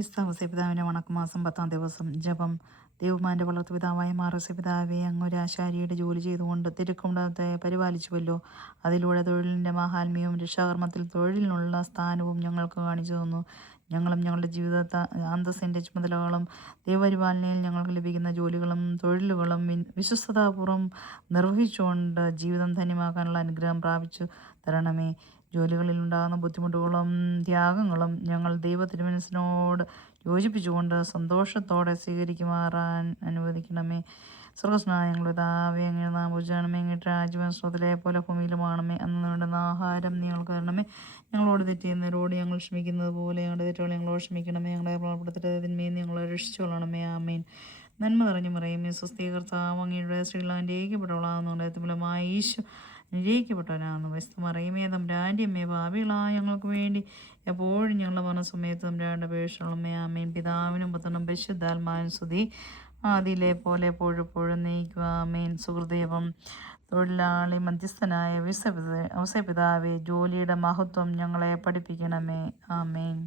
വിശുദ്ധ ഔസേപ്പിതാവിൻ്റെ വണക്കമാസം 10-ാം ദിവസം ജപം. ദൈവമാൻ്റെ വളർത്തുപിതാവായ മാറോസേപ്പിതാവേ, അങ്ങൊരു ആശാരിയുടെ ജോലി ചെയ്തുകൊണ്ട് തിരുക്കുടുംബത്തെ പരിപാലിച്ചുവല്ലോ. അതിലൂടെ തൊഴിലിൻ്റെ മാഹാത്മ്യവും രക്ഷാകർമ്മത്തിൽ തൊഴിലിനുള്ള സ്ഥാനവും ഞങ്ങൾക്ക് കാണിച്ചു തന്നു. ഞങ്ങളും ഞങ്ങളുടെ ജീവിത അന്തസ്സിൻ്റെ ചുമതലകളും ദൈവപരിപാലനയിൽ ഞങ്ങൾക്ക് ലഭിക്കുന്ന ജോലികളും തൊഴിലുകളും വിശ്വസ്തതാപൂർവ്വം നിർവഹിച്ചുകൊണ്ട് ജീവിതം ധന്യമാക്കാനുള്ള അനുഗ്രഹം പ്രാപിച്ചു തരണമേ. ജോലികളിൽ ഉണ്ടാകുന്ന ബുദ്ധിമുട്ടുകളും ത്യാഗങ്ങളും ഞങ്ങൾ ദൈവ യോജിപ്പിച്ചുകൊണ്ട് സന്തോഷത്തോടെ സ്വീകരിക്കുമാറാൻ അനുവദിക്കണമേ. സ്വർഗസ്നായ ഞങ്ങളുടെ പിതാവേ, അങ്ങയുടെ നാമം പൂജിക്കണമേ. അങ്ങയുടെ രാജ്യം സ്വർഗ്ഗത്തിലെ പോലെ ഭൂമിയിലുമാണമേ. അന്ന് വേണ്ടുന്ന ആഹാരം ഞങ്ങൾക്ക് തരണമേ. ഞങ്ങളോട് തെറ്റ് ചെയ്യുന്നവരോട് ഞങ്ങൾ ക്ഷമിക്കുന്നത് പോലെ ഞങ്ങളുടെ തെറ്റുകൾ ഞങ്ങളോട് ക്ഷമിക്കണമേ. ഞങ്ങളെ പ്രബലപ്പെടുത്തരുതേന്മേൽ ഞങ്ങളെ രക്ഷിച്ചുകൊള്ളണമേ. ആമേൻ. നന്മ നിറഞ്ഞു മറിയമേ, സ്വസ്തി, കർത്താവ് അങ്ങയുടെ സ്ത്രീകൾ അനുഗ്രഹിക്കപ്പെട്ടവളാകുന്നുണ്ട്. ഫലമായി ഈശോ അനുഗ്രഹിക്കപ്പെട്ടവനാകുന്നു. വിശുദ്ധ മറിയമേ, തമ്പുരാൻ്റെ അമ്മേ, പാപികളായ ഞങ്ങൾക്ക് വേണ്ടി എപ്പോഴും ഞങ്ങളുടെ മരണസമയത്ത് തമ്പുരാൻ്റെ അപേക്ഷകളമ്മേ. ആമേൻ. പിതാവിനും പുത്രനും പരിശുദ്ധാത്മാവിനും സ്തുതി, ആദിയിലെ പോലെ എപ്പോഴും നയിക്കുക. ആമേൻ. സുഹൃദേവം. തൊഴിലാളി മധ്യസ്ഥനായ ഔസേപ്പിതാവേ, ജോലിയുടെ മഹത്വം ഞങ്ങളെ പഠിപ്പിക്കണമേ. ആമേൻ.